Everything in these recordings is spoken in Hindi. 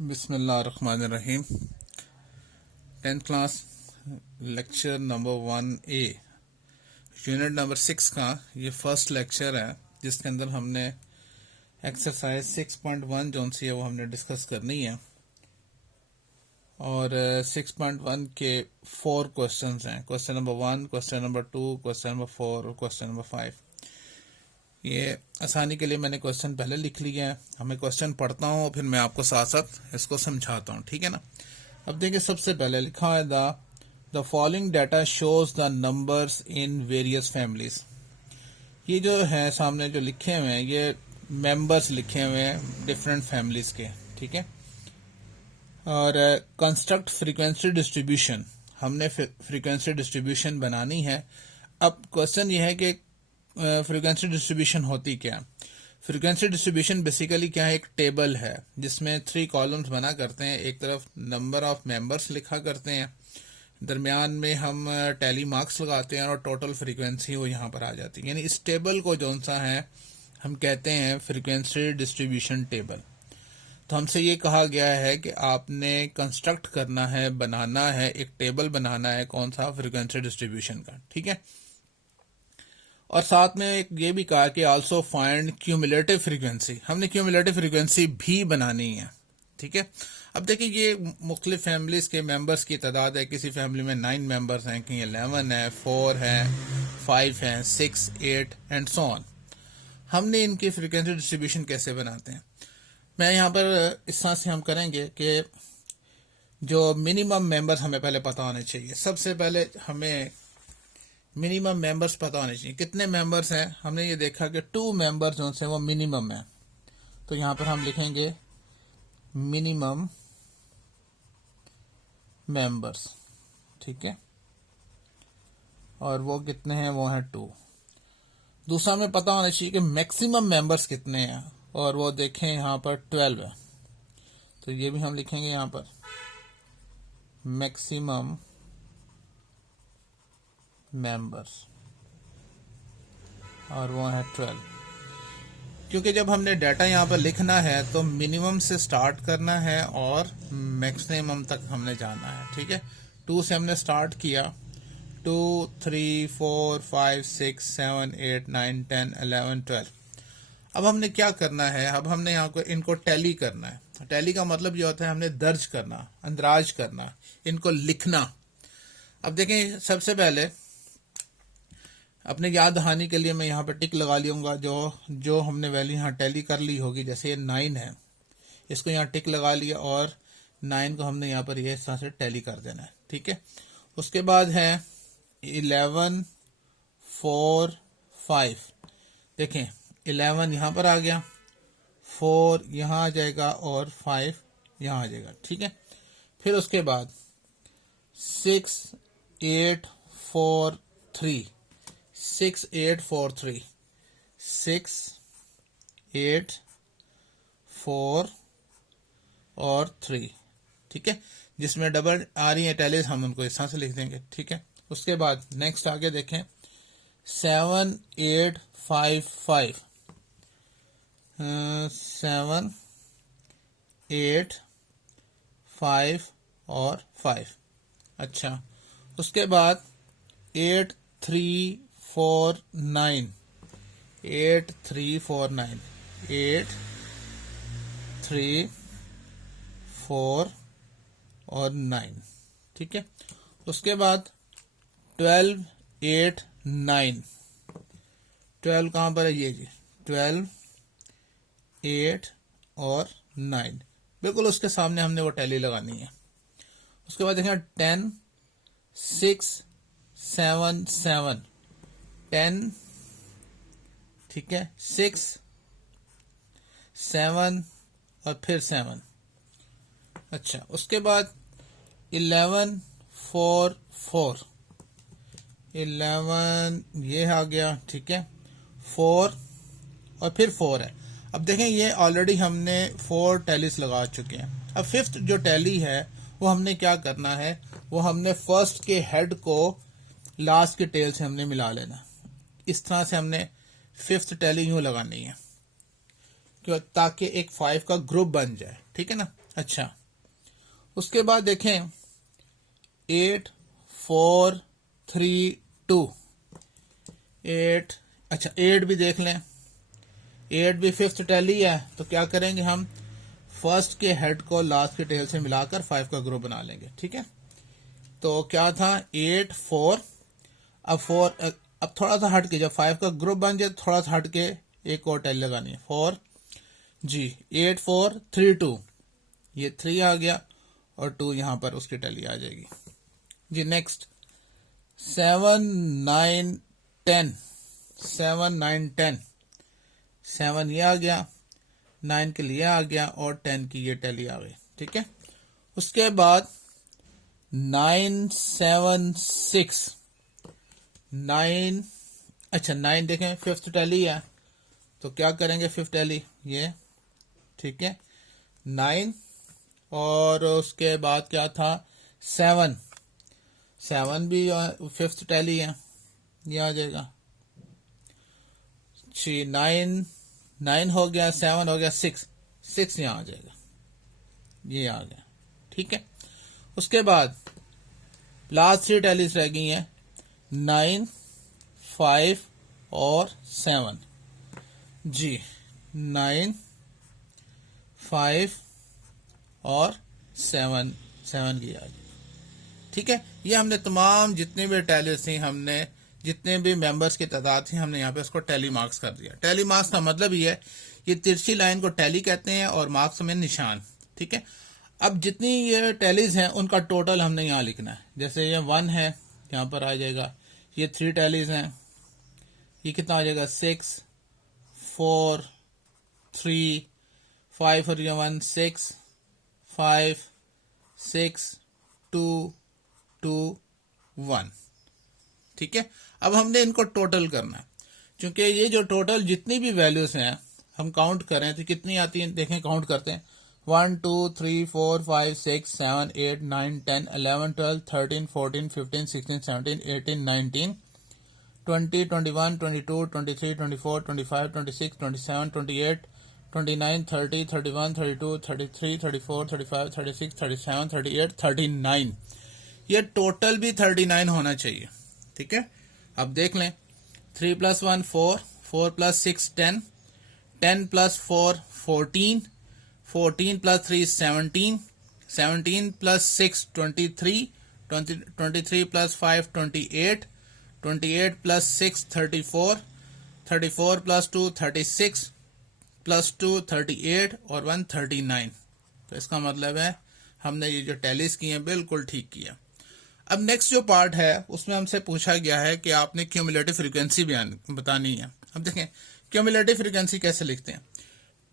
बिस्मिल्लाहिर्रहमानिर्रहीम। 10th class lecture number 1A unit number 6 का ये फर्स्ट लेक्चर है, जिसके अंदर हमने एक्सरसाइज 6.1 जो सी है वो हमने डिस्कस करनी है। और 6.1 के 4 क्वेश्चंस हैं। Question number 1, question number 2, question number 4 और क्वेश्चन नंबर 5। ये आसानी के लिए मैंने क्वेश्चन पहले लिख लिया है। हमें क्वेश्चन पढ़ता हूँ, फिर मैं आपको साथ साथ इसको समझाता हूँ, ठीक है ना। अब देखिए, सबसे पहले लिखा है the following data shows the numbers in various families. ये जो है सामने जो लिखे हुए हैं, ये मेंबर्स लिखे हुए हैं डिफरेंट फैमिलीज के, ठीक है। और कंस्ट्रक्ट फ्रीक्वेंसी डिस्ट्रीब्यूशन, हमने फ्रीक्वेंसी डिस्ट्रीब्यूशन बनानी है। अब क्वेश्चन ये है कि फ्रीक्वेंसी डिस्ट्रीब्यूशन होती क्या है। फ्रीक्वेंसी डिस्ट्रीब्यूशन बेसिकली क्या है, एक टेबल है जिसमें 3 कॉलम्स बना करते हैं। एक तरफ नंबर ऑफ मेंबर्स लिखा करते हैं, दरमियान में हम टैली मार्क्स लगाते हैं और टोटल फ्रीक्वेंसी वो यहाँ पर आ जाती है। यानी इस टेबल को जो सा है हम कहते हैं फ्रीक्वेंसी डिस्ट्रीब्यूशन टेबल। तो हमसे ये कहा गया है कि आपने कंस्ट्रक्ट करना है, बनाना है, एक टेबल बनाना है, कौन सा, फ्रीक्वेंसी डिस्ट्रीब्यूशन का, ठीक है। और साथ में ये भी कहा कि आल्सो फाइंड क्यूमुलेटिव फ्रीक्वेंसी, हमने क्यूमुलेटिव फ्रीक्वेंसी भी बनानी है, ठीक है। अब देखिए, ये मुख्तलिफ फैमिलीज के मेंबर्स की तादाद है। किसी फैमिली में 9 मेंबर्स हैं, कहीं 11 है, 4 है, 5 है, 6, 8 एंड सो ऑन। हमने इनकी फ्रीक्वेंसी डिस्ट्रीब्यूशन कैसे बनाते हैं, मैं यहाँ पर इस तरह से हम करेंगे कि जो मिनिमम मेंबर्स हमें पहले पता होने चाहिए। सबसे पहले हमें मिनिमम मेंबर्स पता होने चाहिए। कितने मेंबर्स हैं, हमने ये देखा कि 2 मेंबर्स जो से वो मिनिमम है। तो यहाँ पर हम लिखेंगे मिनिमम मेंबर्स, ठीक है। और वो कितने हैं, वो हैं 2। दूसरा हमें पता होना चाहिए कि मैक्सिमम मेंबर्स कितने हैं, और वो देखें यहाँ पर 12 है। तो ये भी हम लिखेंगे यहाँ पर मैक्सिमम मेंबर्स, और वो है 12। क्योंकि जब हमने डाटा यहाँ पर लिखना है तो मिनिमम से स्टार्ट करना है और मैक्सिमम तक हमने जाना है, ठीक है। 2 से हमने स्टार्ट किया, 2, 3, 4, 5, 6, 7, 8, 9, 10, 11, 12। अब हमने क्या करना है, अब हमने यहाँ को इनको टैली करना है। टैली का मतलब ये होता है हमने दर्ज करना, अंदराज करना, इनको लिखना। अब देखें, सबसे पहले अपने याद दहानी के लिए मैं यहाँ पर टिक लगा लूंगा। जो हमने वैल्यू यहाँ टैली कर ली होगी, जैसे ये 9 है, इसको यहाँ टिक लगा लिया और 9 को हमने यहाँ पर ये इस तरह से टैली कर देना है, ठीक है। उसके बाद है 11, 4, 5। देखें, 11 यहाँ पर आ गया, 4 यहाँ आ जाएगा और 5 यहाँ आ जाएगा, ठीक है। फिर उसके बाद 6, 8, 4, 3, 6, 8, 4, 3, 6, 8, 4 और 3, ठीक है। जिसमें डबल आ रही है टैलीज, हम उनको इस तरह से लिख देंगे, ठीक है। उसके बाद नेक्स्ट आगे देखें, 7, 8, 5, 5, 7, 8, 5 और 5। अच्छा, उसके बाद 8, 3, 4, 9, 8, 3, 4, 9, 8, 3, 4 और 9, ठीक है। उसके बाद 12, 8, 9, 12 कहाँ पर है, ये जी 12, 8 और 9, बिल्कुल उसके सामने हमने वो टैली लगानी है। उसके बाद देखें 10, 6, 7, 7, 10, ठीक है, 6, 7 और फिर 7। अच्छा, उसके बाद 11, 4, 4, 11 ये आ गया, ठीक है, 4 और फिर 4 है। अब देखें, ये ऑलरेडी हमने 4 टैलीज लगा चुके हैं। अब 5th जो टैली है वो हमने क्या करना है, वो हमने फर्स्ट के हेड को लास्ट के टेल से हमने मिला लेना। इस तरह से हमने 5th टैली यूं लगानी है। ताकि एक 5 का ग्रुप बन जाए, ठीक है ना। अच्छा, उसके बाद देखें 8 4 3 2 8, अच्छा 8 भी देख लें, 8 भी फिफ्थ टैली है, तो क्या करेंगे हम फर्स्ट के हेड को लास्ट के टेल से मिलाकर 5 का ग्रुप बना लेंगे, ठीक है। तो क्या था 8 4, अब 4, अब थोड़ा सा हट के जब 5 का ग्रुप बन जाए थोड़ा सा हट के एक और टैली लगानी है 4 जी, 8 4 3 2, ये 3 आ गया और 2 यहां पर उसकी टैली आ जाएगी जी। नेक्स्ट 7 9 10, 7 9 10, 7 ये आ गया, 9 के लिए आ गया और 10 की ये टैली आ गई, ठीक है। उसके बाद 9 7 6, 9, अच्छा 9 देखें फिफ्थ टैली है, तो क्या करेंगे फिफ्थ टैली ये, ठीक है 9, और उसके बाद क्या था 7, 7 भी फिफ्थ टैली है, ये आ जाएगा 9 9 हो गया, 7 हो गया, 6 6 यहाँ आ जाएगा, ये आ गया, ठीक है। उसके बाद लास्ट 3 टैलीज रह गई हैं 9 5 और 7 जी, 9 5 और 7 7 की आ गई, ठीक है। ये हमने तमाम जितने भी टैलीज थी, हमने जितने भी मेंबर्स की तादाद थी, हमने यहाँ पे उसको टैली मार्क्स कर दिया। टैली मार्क्स का मतलब ये है, ये तिरछी लाइन को टैली कहते हैं और मार्क्स में निशान, ठीक है। अब जितनी ये टैलीज हैं उनका टोटल हमने यहाँ लिखना है। जैसे ये 1 है, यहाँ पर आ जाएगा, ये 3 टैलीज हैं, ये कितना आ जाएगा 6 4 3 5 और ये 1 6 5 6 2 2 1, ठीक है। अब हमने इनको टोटल करना है, क्योंकि ये जो टोटल जितनी भी वैल्यूज हैं हम काउंट करें तो कितनी आती हैं, देखें काउंट करते हैं 1 2 3 4 5 6 7 8 9 10 11 12 13 14 15 16 17 18 19 20 21 22 23 24 25 26 27 28 29 30 31 32 33 34 35 36 37 38 39, ये टोटल भी 39 होना चाहिए, ठीक है। अब देख लें 3 + 1 4, 4 + 6 10, 10 + 4 14, 14 + 3 17, 17 + 6 23, 23 + 5 28, 28 + 6 34, 34 + 2 36, + 2 38 और 1 39। तो इसका मतलब है हमने ये जो टैलीज की हैं बिल्कुल ठीक किया। अब नेक्स्ट जो पार्ट है उसमें हमसे पूछा गया है कि आपने क्यूमुलेटिव फ्रीक्वेंसी बतानी है। अब देखें क्यूमुलेटिव फ्रीक्वेंसी कैसे लिखते हैं।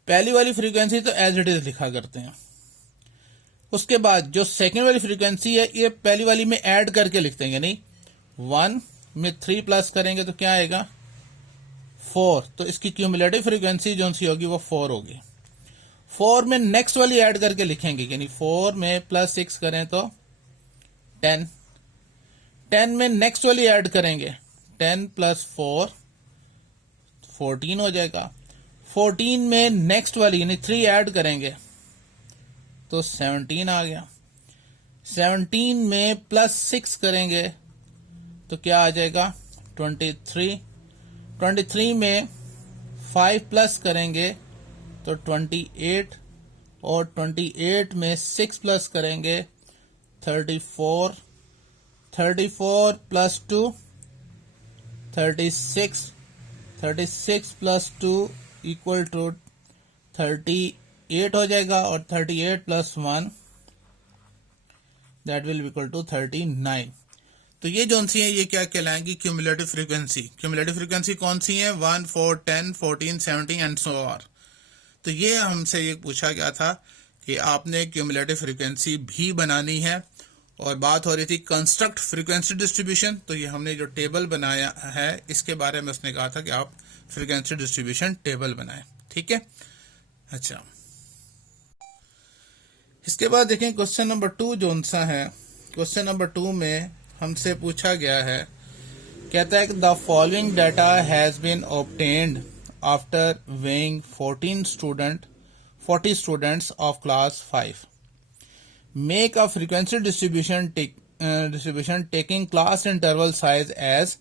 पहली वाली फ्रीक्वेंसी तो एज इट इज लिखा करते हैं, उसके बाद जो सेकेंड वाली फ्रीक्वेंसी है ये पहली वाली में ऐड करके लिखते हैं, यानी 1 में 3 प्लस करेंगे तो क्या आएगा 4, तो इसकी क्यूमुलेटिव फ्रीक्वेंसी जो सी होगी वो 4 होगी। 4 में नेक्स्ट वाली ऐड करके लिखेंगे, यानी 4 में +6 करें तो 10, 10 में नेक्स्ट वाली ऐड करेंगे 10 + 4 14 हो जाएगा। 14 में नेक्स्ट वाली यानी 3 ऐड करेंगे तो 17 आ गया। 17 में +6 करेंगे तो क्या आ जाएगा 23, 23 में 5 प्लस करेंगे तो 28, और 28 में 6 प्लस करेंगे 34, 34 + 2 36, 36 + 2 = 38 हो जाएगा, और 38 + 1 दैट विल इक्वल टू 39। तो ये जो सी है ये क्या कहलाएंगी क्यूमुलेटिव फ्रीक्वेंसी। क्यूमुलेटिव फ्रीक्वेंसी कौन सी है 1 4 10 14 17 एंड सो ऑन। तो ये हमसे ये पूछा गया था कि आपने क्यूमुलेटिव फ्रीक्वेंसी भी बनानी है, और बात हो रही थी कंस्ट्रक्ट फ्रीक्वेंसी डिस्ट्रीब्यूशन। तो ये हमने जो टेबल बनाया है इसके बारे में उसने कहा था कि आप फ्रीक्वेंसी डिस्ट्रीब्यूशन टेबल बनाएं, ठीक है। अच्छा, इसके बाद देखें क्वेश्चन नंबर 2 जो सा है। क्वेश्चन नंबर 2 में हमसे पूछा गया है, कहता है कि the following data has been obtained after weighing 40 students of class 5. Make a frequency distribution taking class interval size as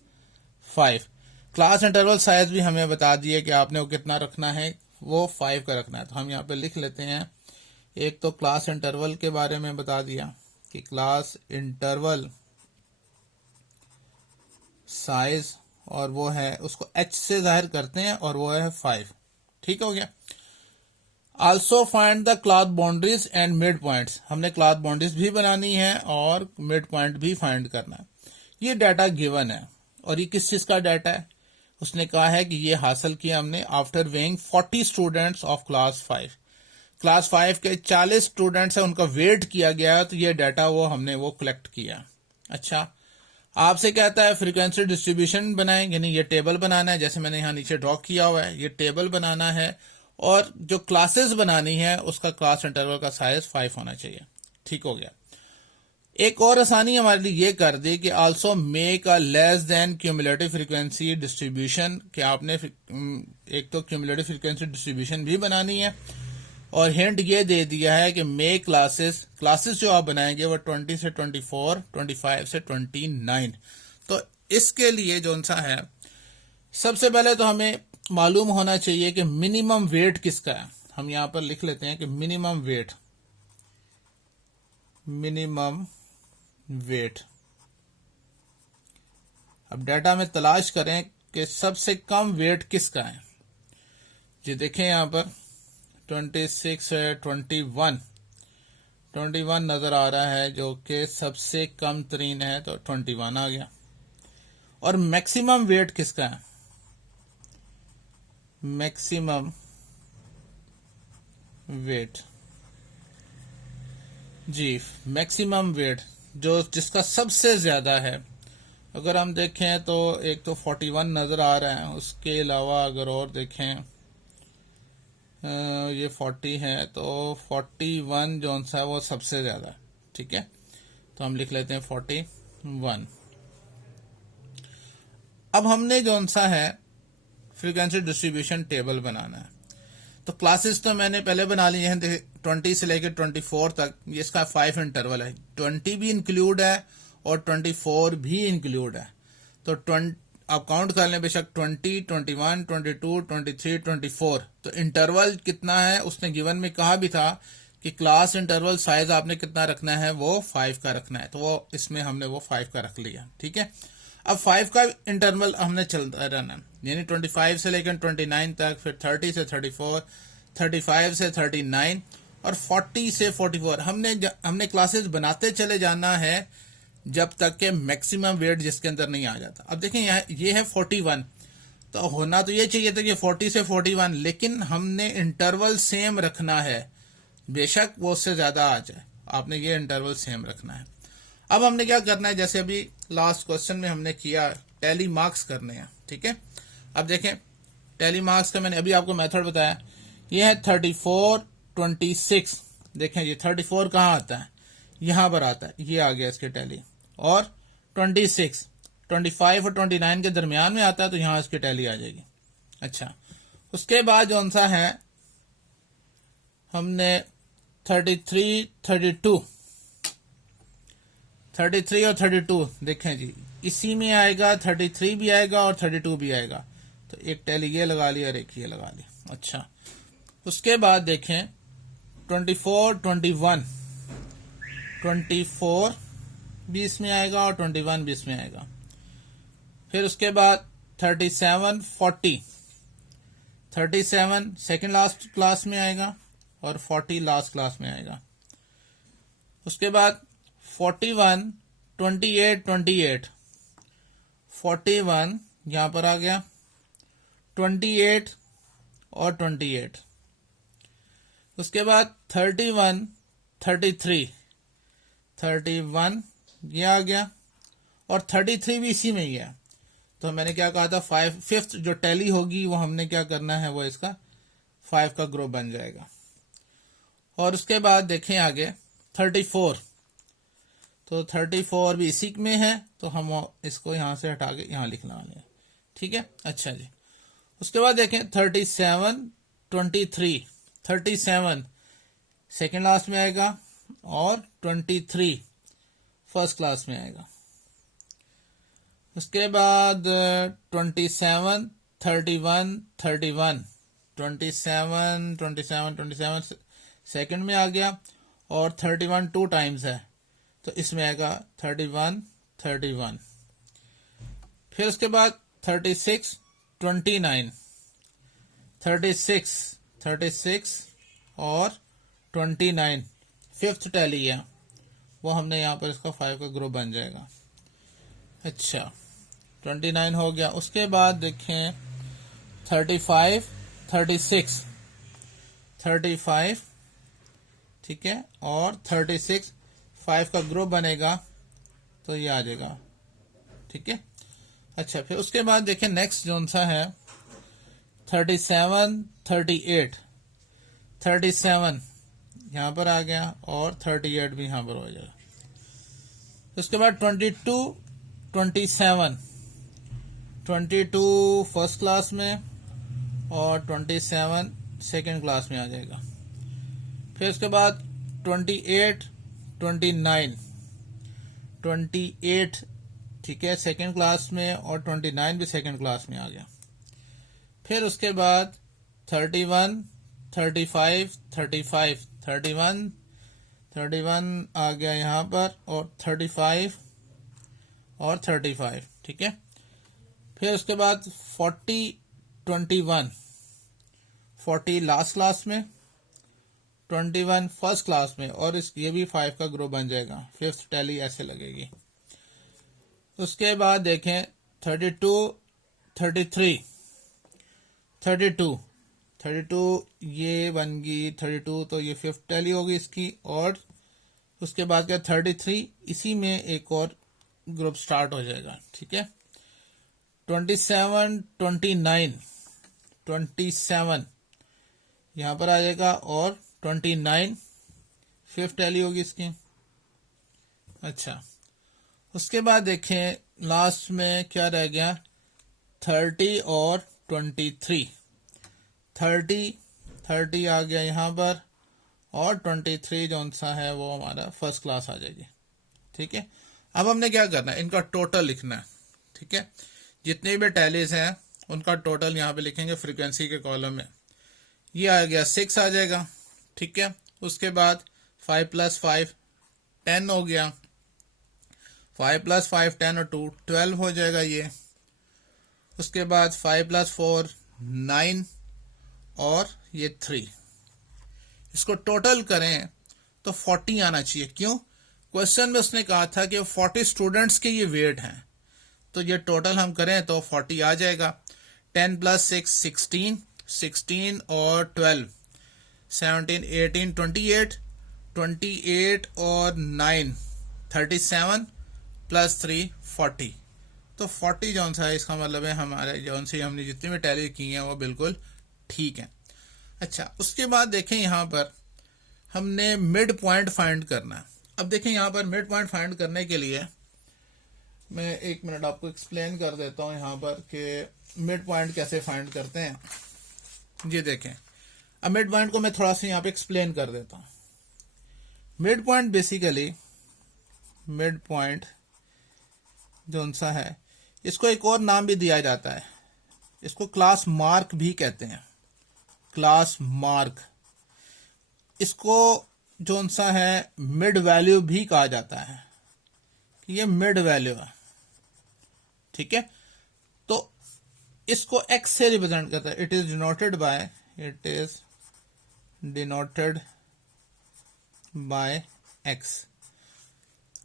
5. Class interval size भी हमें बता दिए कि आपने वो कितना रखना है, वो 5 का रखना है। तो हम यहाँ पे लिख लेते हैं, एक तो क्लास इंटरवल के बारे में बता दिया कि क्लास इंटरवल साइज, और वो है उसको h से जाहिर करते हैं, और वो है 5। ठीक हो गया। Also find the class boundaries and mid points, हमने क्लास बाउंड्रीज भी बनानी है और मिड पॉइंट भी फाइंड करना है। ये डाटा गिवन है, और ये किस चीज का डाटा है? उसने कहा है कि ये हासिल किया हमने after weighing 40 students of class 5। Class 5 के 40 स्टूडेंट्स है, उनका वेट किया गया, तो ये डाटा हमने कलेक्ट किया। अच्छा, आपसे कहता है फ्रीक्वेंसी डिस्ट्रीब्यूशन बनाएं, यानी ये टेबल बनाना है, जैसे मैंने यहाँ नीचे ड्रॉ किया हुआ है, ये टेबल बनाना है, और जो क्लासेस बनानी है उसका क्लास इंटरवल का साइज 5 होना चाहिए। ठीक हो गया। एक और आसानी हमारे लिए ये कर दी कि also make a less than cumulative frequency distribution, कि आपने एक तो क्यूमुलेटिव फ्रीक्वेंसी डिस्ट्रीब्यूशन भी बनानी है, और हिंट ये दे दिया है कि मेक क्लासेस जो आप बनाएंगे वो 20 से 24, 25 से 29। तो इसके लिए जो सा है, सबसे पहले तो हमें मालूम होना चाहिए कि मिनिमम वेट किसका है। हम यहां पर लिख लेते हैं कि मिनिमम वेट। अब डाटा में तलाश करें कि सबसे कम वेट किसका है। जी देखें यहां पर 26 है, 21 नजर आ रहा है, जो कि सबसे कम तरीन है, तो 21 आ गया। और मैक्सिमम वेट किसका है? मैक्सिमम वेट, जी मैक्सिमम वेट जिसका सबसे ज्यादा है, अगर हम देखें तो एक तो 41 नजर आ रहा है, उसके अलावा अगर और देखें ये 40 है, तो 41 जो सा है वो सबसे ज्यादा है। ठीक है, तो हम लिख लेते हैं 41। अब हमने जो सा है फ्रीक्वेंसी डिस्ट्रीब्यूशन टेबल बनाना है। तो क्लासेस तो मैंने पहले बना ली हैं, 20 से लेकर 24 तक, ये इसका 5 इंटरवल है, 20 भी इंक्लूड है और 24 भी इंक्लूड है। तो आप काउंट कर लें बेशक 20, 21, 22, 23, 24। तो इंटरवल कितना है उसने गिवन में कहा भी था कि क्लास इंटरवल साइज आपने कितना रखना है, वो 5 का रखना है। तो वो इसमें हमने वो 5 का रख लिया। ठीक है, अब 5 का इंटरवल हमने चलता रहना, यानी 25 से लेकर 29 तक, फिर 30 से 34, 35 से 39 और 40 से 44। हमने क्लासेस बनाते चले जाना है जब तक के मैक्सिमम वेट जिसके अंदर नहीं आ जाता। अब देखें ये है 41, तो होना तो ये चाहिए था कि 40 से 41, लेकिन हमने इंटरवल सेम रखना है, बेशक वो उससे ज्यादा आ जाए, आपने ये इंटरवल सेम रखना है। अब हमने क्या करना है, जैसे अभी लास्ट क्वेश्चन में हमने किया, टैली मार्क्स करने हैं। ठीक है, अब देखें टैली मार्क्स का मैंने अभी आपको मेथड बताया, ये है 34, 26। देखें ये 34 कहाँ आता है, यहां पर आता है, ये आ गया इसके टैली। और 26, 25 और 29 के दरमियान में आता है, तो यहां इसकी टैली आ जाएगी। अच्छा, उसके बाद जो सा है हमने 33, 33 और 32, देखें जी इसी में आएगा, 33 भी आएगा और 32 भी आएगा। तो एक टैली ये लगा ली और एक ये लगा ली। अच्छा, उसके बाद देखें 24, 24 भी इसमें आएगा और 21 भी इसमें आएगा। फिर उसके बाद 37, 40, 37 सेकेंड लास्ट क्लास में आएगा और 40 लास्ट क्लास में आएगा। उसके बाद 41, 28, 41 यहां पर आ गया, 28 और 28। उसके बाद 31, 31 ये आ गया और 33 भी इसी में ही है। तो मैंने क्या कहा था, 5th जो टैली होगी वो हमने क्या करना है, वो इसका 5 का ग्रुप बन जाएगा। और उसके बाद देखें आगे 34, तो 34 भी इसी में है, तो हम इसको यहां से हटा के यहां लिखना है। ठीक है, अच्छा जी। उसके बाद देखें 37, 23, 37 सेकेंड क्लास में आएगा और 23 फर्स्ट क्लास में आएगा। उसके बाद 27, 31, 31, 27 सेकेंड में आ गया और 31 टू टाइम्स है तो इसमें आएगा 31, 31। फिर उसके बाद 36, 29, 36 और 29 फिफ्थ टैली है वो हमने यहाँ पर इसका 5 का ग्रुप बन जाएगा। अच्छा 29 हो गया। उसके बाद देखें 35, 35 ठीक है और 36 5 का ग्रुप बनेगा तो ये आ जाएगा। ठीक है। अच्छा फिर उसके बाद देखें नेक्स्ट जोन सा है 37, 37 यहां पर आ गया और 38 भी यहां पर हो जाएगा। उसके बाद 22, 22 फर्स्ट क्लास में और 27 सेकेंड क्लास में आ जाएगा। फिर उसके बाद 28, 28 ठीक है सेकेंड क्लास में और 29 भी सेकेंड क्लास में आ गया। फिर उसके बाद 31, 35, 31 आ गया यहाँ पर और 35 और 35 ठीक है। फिर उसके बाद 40, 40 लास्ट क्लास में, 21 फर्स्ट क्लास में और ये भी 5 का ग्रुप बन जाएगा। फिफ्थ टैली ऐसे लगेगी। उसके बाद देखें 32, 32 ये बन गई 32 तो ये फिफ्थ टैली होगी इसकी। और उसके बाद क्या 33 इसी में एक और ग्रुप स्टार्ट हो जाएगा। ठीक है। 27, 29 यहां पर आ जाएगा और 29 फिफ्थ टैली होगी इसकी। अच्छा उसके बाद देखें लास्ट में क्या रह गया 30 और 23, 30 आ गया यहाँ पर और 23 जो सा है वो हमारा फर्स्ट क्लास आ जाएगी। ठीक है। अब हमने क्या करना है इनका टोटल लिखना है। ठीक है। जितने भी टैलीज हैं उनका टोटल यहाँ पे लिखेंगे फ्रीक्वेंसी के कॉलम में। ये आ गया 6 आ जाएगा। ठीक है। उसके बाद 5 + 5 10 हो गया। 5 + 5 10 और 2 12 हो जाएगा ये। उसके बाद 5 + 4 9 और ये 3। इसको टोटल करें तो 40 आना चाहिए। क्यों? क्वेश्चन में उसने कहा था कि 40 स्टूडेंट्स के ये वेट हैं तो ये टोटल हम करें तो 40 आ जाएगा। 10 + 6 16, 16 और 12 17 18 28, 28 और 9 37 + 3 40। तो 40 जौन सा है इसका मतलब है हमारे जौन सी हमने जितनी भी टैली की हैं वो बिल्कुल ठीक है। अच्छा उसके बाद देखें यहाँ पर हमने मिड पॉइंट फाइंड करना है। अब देखें यहाँ पर मिड पॉइंट फाइंड करने के लिए मैं 1 मिनट आपको एक्सप्लेन कर देता हूँ यहाँ पर कि मिड पॉइंट कैसे फाइंड करते हैं। ये देखें अब मिड पॉइंट को मैं थोड़ा सा यहाँ पे एक्सप्लेन कर देता हूँ। Mid point basically mid point जो सा है इसको एक और नाम भी दिया जाता है। इसको क्लास मार्क भी कहते हैं। क्लास मार्क इसको जो सा है मिड वैल्यू भी कहा जाता है कि ये मिड वैल्यू है। ठीक है। तो इसको x से रिप्रेजेंट करता है। It is denoted by x।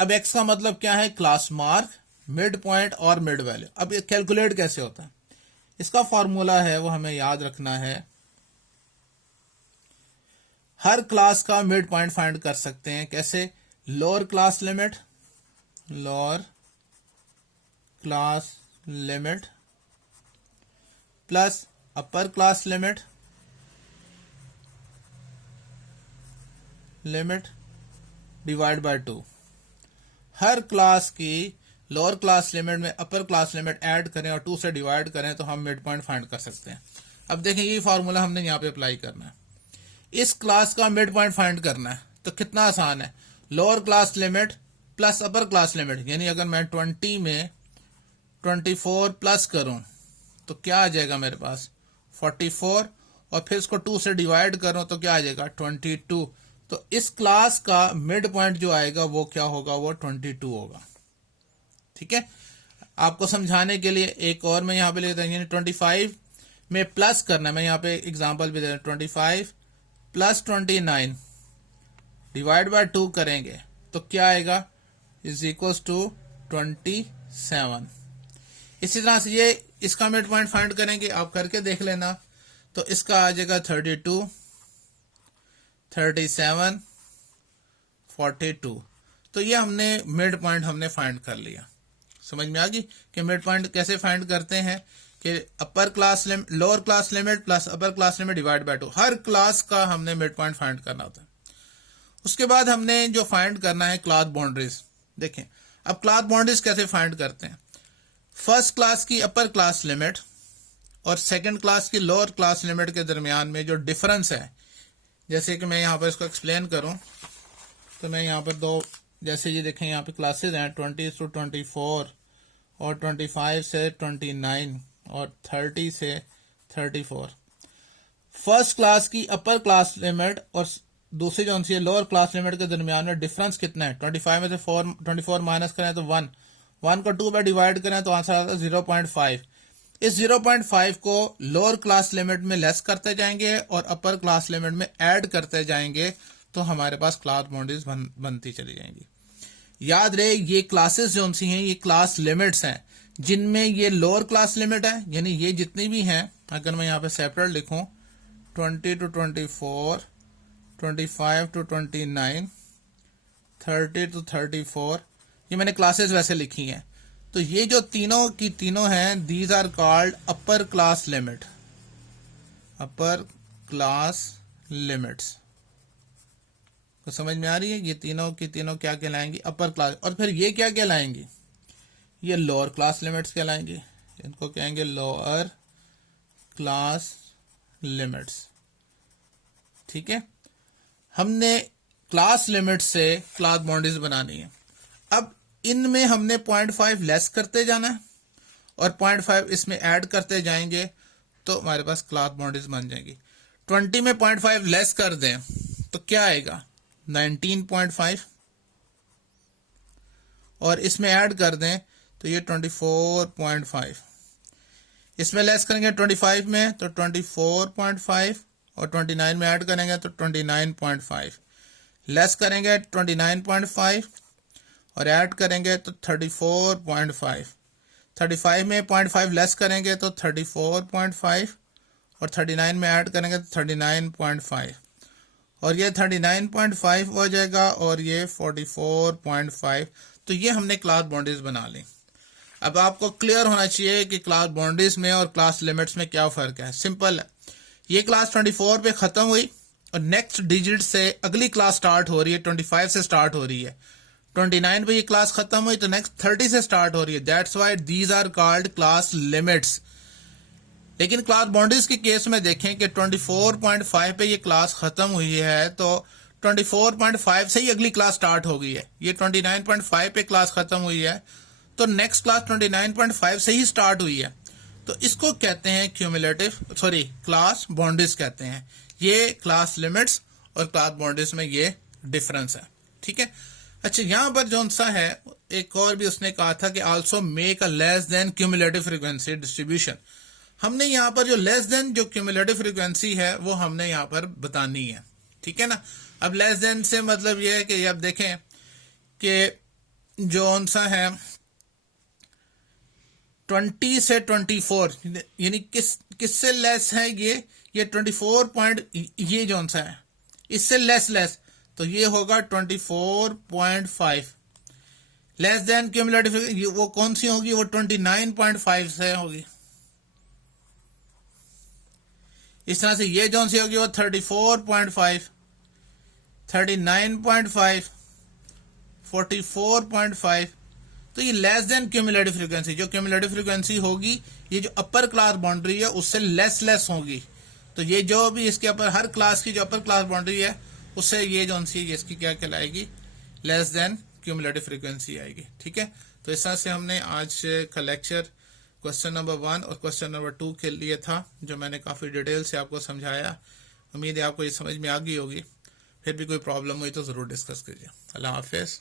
अब x का मतलब क्या है? क्लास मार्क, मिड पॉइंट और मिड वैल्यू। अब ये कैलकुलेट कैसे होता है इसका फॉर्मूला है वो हमें याद रखना है। हर क्लास का मिड पॉइंट फाइंड कर सकते हैं। कैसे? Lower class limit plus upper class limit divide by 2। Her class की लोअर क्लास लिमिट में अपर क्लास लिमिट ऐड करें और 2 से डिवाइड करें तो हम मिड पॉइंट फाइंड कर सकते हैं। अब देखें ये फार्मूला हमने यहाँ पे अप्लाई करना है, इस क्लास का मिड पॉइंट फाइंड करना है। तो कितना आसान है, लोअर क्लास लिमिट प्लस अपर क्लास लिमिट, यानी अगर मैं 20 में 24 प्लस करूं तो क्या आ जाएगा मेरे पास 44, और फिर इसको 2 से डिवाइड करूं तो क्या आ जाएगा 22। तो इस क्लास का मिड पॉइंट जो आएगा वो क्या होगा, वो 22 होगा। ठीक है, आपको समझाने के लिए एक और मैं यहाँ पे लेता हूँ, यानी 25 में प्लस करना है। मैं यहाँ पे एग्जांपल भी दे रहा हूँ, 25 प्लस 29 डिवाइड बाय 2 करेंगे तो क्या आएगा, इज इक्वल टू 27। इसी तरह से ये इसका मिड पॉइंट फाइंड करेंगे, आप करके देख लेना। तो इसका आ जाएगा 32, 37, 42। तो ये हमने मिड पॉइंट हमने फाइंड कर लिया। समझ में आ गई कि मिड पॉइंट कैसे फाइंड करते हैं, कि अपर class limit lower class limit plus upper class limit divide by 2, her class का हमने मिड पॉइंट फाइंड करना होता है। उसके बाद हमने जो फाइंड करना है क्लास बाउंड्रीज। देखें अब क्लास बाउंड्रीज कैसे फाइंड करते हैं, फर्स्ट क्लास की अपर क्लास लिमिट और सेकंड क्लास की लोअर क्लास लिमिट के दरमियान में जो डिफरेंस है, जैसे कि मैं यहाँ पर इसको एक्सप्लेन करूं तो मैं यहाँ पर दो, जैसे ये देखें यहाँ पे क्लासेस हैं 20 से 24 और 25 से 29 और 30 से 34। फर्स्ट क्लास की अपर क्लास लिमिट और दूसरी जो सी लोअर क्लास लिमिट के दरमियान में डिफरेंस कितना है, 25 में से 24 माइनस करें तो 1 को 2 पर डिवाइड करें तो आंसर आता है 0.5। इस 0.5 को लोअर क्लास लिमिट में लेस करते जाएंगे और अपर क्लास लिमिट में ऐड करते जाएंगे तो हमारे पास क्लास बाउंड्रीज बनती चली जाएंगी। याद रहे ये क्लासेस जो सी हैं ये क्लास लिमिट्स हैं, जिनमें ये लोअर क्लास लिमिट है, यानी ये जितनी भी हैं, अगर मैं यहाँ पे सेपरेट लिखूं 20 to 24, 25 to 29, 30 to 34, ये मैंने क्लासेस वैसे लिखी हैं। तो ये जो तीनों की तीनों हैं, these are called upper class limit, upper class limits. तो समझ में आ रही है, ये तीनों की तीनों क्या कहलाएंगी, अपर क्लास। और फिर ये क्या कहलाएंगी, ये लोअर क्लास लिमिट्स कहलाएंगे, इनको कहेंगे लोअर क्लास लिमिट्स। ठीक है, हमने क्लास लिमिट से क्लास बाउंड्रीज बनानी है। अब इनमें हमने 0.5 लेस करते जाना है और 0.5 इसमें ऐड करते जाएंगे तो हमारे पास क्लास बाउंड्रीज बन जाएंगी। 20 में 0.5 लेस कर दें तो क्या आएगा 19.5, और इसमें ऐड कर दें तो ये 24.5। इसमें लेस करेंगे 25 में तो 24.5 और 29 में ऐड करेंगे तो 29.5। लेस करेंगे 29.5 और ऐड करेंगे तो 34.5। 35 में 0.5 लेस करेंगे तो 34.5 और 39 में ऐड करेंगे तो 39.5, और ये 39.5 हो जाएगा और ये 44.5। तो ये हमने क्लास बाउंड्रीज बना ली। अब आपको क्लियर होना चाहिए कि क्लास बाउंड्रीज में और क्लास लिमिट्स में क्या फर्क है। सिंपल है, ये क्लास 24 पे खत्म हुई और नेक्स्ट डिजिट से अगली क्लास स्टार्ट हो रही है, 25 से स्टार्ट हो रही है। 29 पे ये क्लास खत्म हुई तो नेक्स्ट 30 से स्टार्ट हो रही है। That's why these are called class limits. लेकिन क्लास बाउंड्रीज के केस में देखें कि 24.5 पे ये क्लास खत्म हुई है तो 24.5 से ही अगली क्लास स्टार्ट हो गई है। ये 29.5 पे क्लास खत्म हुई है तो नेक्स्ट क्लास 29.5 से ही स्टार्ट हुई है। तो इसको कहते हैं क्लास बाउंड्रीज कहते हैं। ये क्लास लिमिट्स और क्लास बाउंड्रीज में ये डिफरेंस है। ठीक है, अच्छा यहाँ पर जो सा है एक और भी उसने कहा था कि also make a less than cumulative frequency distribution. हमने यहाँ पर जो लेस देन जो क्यूमुलेटिव फ्रीक्वेंसी है वो हमने यहाँ पर बतानी है। ठीक है ना, अब लेस देन से मतलब ये है कि अब देखें कि जो सा है 20 से 24 यानी किससे लेस है ये 24 पॉइंट, ये जो सा है इससे लेस तो ये होगा 24.5। लेस देन क्यूमुलेटिव वो कौन सी होगी, वो 29.5 से होगी। इस तरह से ये जो सी होगी वो 34.5, 39.5, 44.5। तो ये लेस देन क्यूमुलेटिव फ्रीक्वेंसी, जो क्यूमुलेटिव फ्रीक्वेंसी होगी ये जो अपर क्लास बाउंड्री है उससे लेस होगी। तो ये जो भी इसके ऊपर हर क्लास की जो अपर क्लास बाउंड्री है उससे ये जो सी है इसकी क्या कहलाएगी, लेस देन क्यूमुलेटिव फ्रीक्वेंसी आएगी। ठीक है, तो इस तरह से हमने आज का लेक्चर क्वेश्चन नंबर 1 और क्वेश्चन नंबर 2 के लिए था, जो मैंने काफ़ी डिटेल से आपको समझाया। उम्मीद है आपको ये समझ में आ गई होगी। फिर भी कोई प्रॉब्लम हुई तो ज़रूर डिस्कस कीजिए। अल्लाह हाफिज़।